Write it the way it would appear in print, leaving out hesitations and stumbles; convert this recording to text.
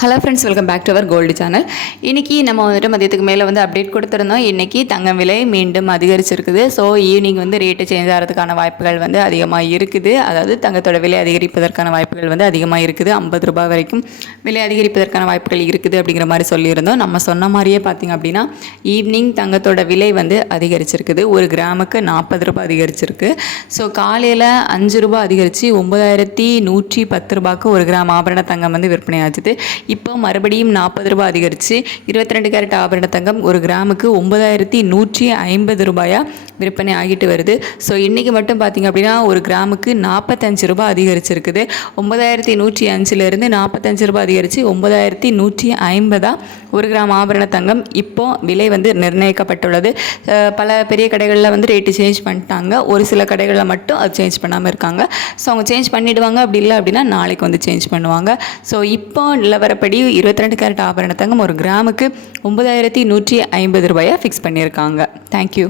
Hello friends, welcome back to our gold channel. இன்றைக்கி நம்ம வந்துட்டு மதியத்துக்கு மேலே வந்து அப்டேட் கொடுத்துருந்தோம். இன்றைக்கி தங்கம் விலை மீண்டும் அதிகரிச்சிருக்குது. ஸோ ஈவினிங் வந்து ரேட்டு சேஞ்ச் ஆகிறதுக்கான வாய்ப்புகள் வந்து அதிகமாக இருக்குது. அதாவது தங்கத்தோட விலை அதிகரிப்பதற்கான வாய்ப்புகள் வந்து அதிகமாக இருக்குது. 50 ரூபாய் வரைக்கும் விலை அதிகரிப்பதற்கான வாய்ப்புகள் இருக்குது அப்படிங்கிற மாதிரி சொல்லியிருந்தோம். நம்ம சொன்ன மாதிரியே பார்த்திங்க அப்படின்னா ஈவினிங் தங்கத்தோட விலை வந்து அதிகரிச்சிருக்குது. ஒரு கிராமுக்கு 40 ரூபாய் அதிகரிச்சிருக்கு. ஸோ காலையில் 5 ரூபாய் அதிகரித்து 9110 ரூபாய்க்கு ஒரு கிராம் ஆபரண தங்கம் வந்து விற்பனை ஆச்சுது. இப்போ மறுபடியும் 40 ரூபாய் அதிகரித்து 22 கேரட் ஆபரண தங்கம் ஒரு கிராமுக்கு 9150 ரூபாயாக விற்பனை ஆகிட்டு வருது. ஸோ இன்றைக்கி மட்டும் பார்த்திங்க அப்படின்னா ஒரு கிராமுக்கு 45 ரூபாய் அதிகரிச்சிருக்குது. 9105லேருந்து 45 ரூபாய் அதிகரித்து 9150 ஒரு கிராம் ஆபரண தங்கம் இப்போ விலை வந்து நிர்ணயிக்கப்பட்டுள்ளது. பல பெரிய கடைகளில் வந்து ரேட்டு சேஞ்ச் பண்ணிட்டாங்க. ஒரு சில கடைகளில் மட்டும் அது சேஞ்ச் பண்ணாமல் இருக்காங்க. ஸோ அவங்க சேஞ்ச் பண்ணிவிடுவாங்க. அப்படி இல்லை அப்படின்னா நாளைக்கு வந்து சேஞ்ச் பண்ணுவாங்க. ஸோ இப்போ நிலவரப்படி 22 கேரட் ஆபரண தங்கம் ஒரு கிராமுக்கு 9150 ரூபாயை ஃபிக்ஸ் பண்ணியிருக்காங்க. தேங்க்யூ.